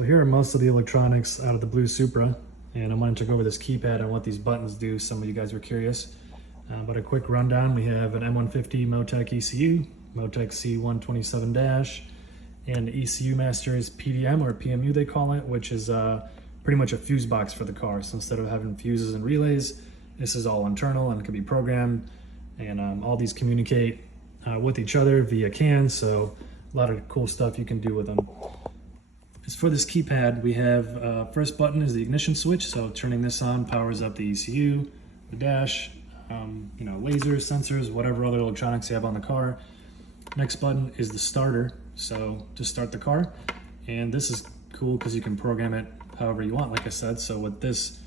So here are most of the electronics out of the blue Supra, and I wanted to go over this keypad and what these buttons do. Some of you guys were curious. But a quick rundown, we have an M150 Motec ECU, Motec C127 dash, and ECU Masters PDM, or PMU they call it, which is pretty much a fuse box for the car. So instead of having fuses and relays, this is all internal and can be programmed, and all these communicate with each other via CAN, so a lot of cool stuff you can do with them. As for this keypad, we have first button is the ignition switch, so turning this on powers up the ECU, the dash, lasers, sensors, whatever other electronics you have on the car. Next button is the starter, so to start the car, and this is cool because you can program it however you want, like I said. So what this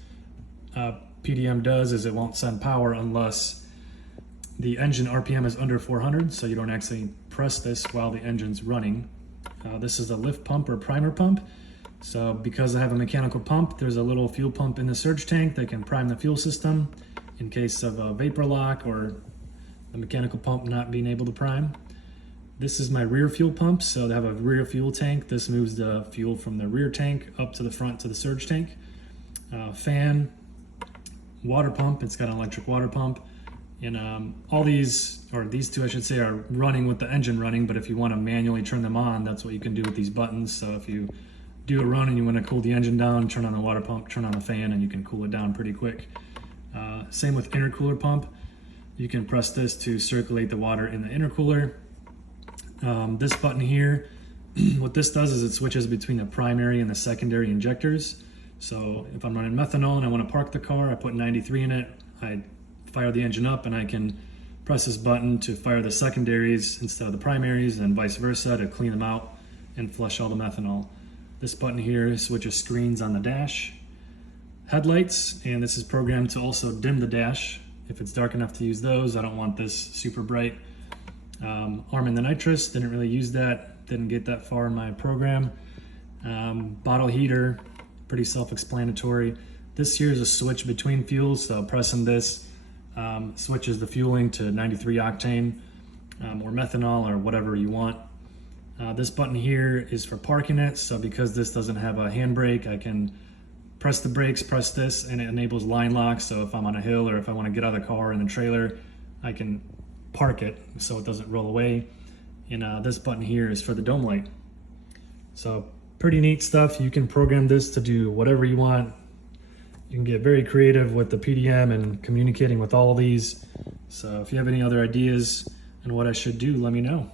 PDM does is it won't send power unless the engine RPM is under 400, so you don't actually press this while the engine's running. This is a lift pump or primer pump. So because I have a mechanical pump, there's a little fuel pump in the surge tank that can prime the fuel system in case of a vapor lock or the mechanical pump not being able to prime. This is my rear fuel pump, so they have a rear fuel tank. This moves the fuel from the rear tank up to the front to the surge tank. Fan, water pump, it's got an electric water pump. And all these, or these two I should say, are running with the engine running, but if you want to manually turn them on, that's what you can do with these buttons. So if you do a run and you want to cool the engine down, turn on the water pump, turn on the fan, and you can cool it down pretty quick. Same with intercooler pump. You can press this to circulate the water in the intercooler. This button here, what this does is it switches between the primary and the secondary injectors. So if I'm running methanol and I want to park the car, I put 93 in it, I fire the engine up, and I can press this button to fire the secondaries instead of the primaries, and vice versa to clean them out and flush all the methanol. This button here switches screens on the dash. Headlights, and this is programmed to also dim the dash if it's dark enough to use those. I don't want this super bright. Arming the nitrous, didn't really use that, didn't get that far in my program. Bottle heater, pretty self-explanatory. This here is a switch between fuels, so pressing this switches the fueling to 93 octane or methanol or whatever you want. This button here is for parking it, so because this doesn't have a handbrake, I can press the brakes, press this, and it enables line lock. So if I'm on a hill or if I want to get out of the car in the trailer, I can park it so it doesn't roll away. And this button here is for the dome light. So pretty neat stuff. You can program this to do whatever you want. You can get very creative with the PDM and communicating with all of these. So if you have any other ideas on what I should do, let me know.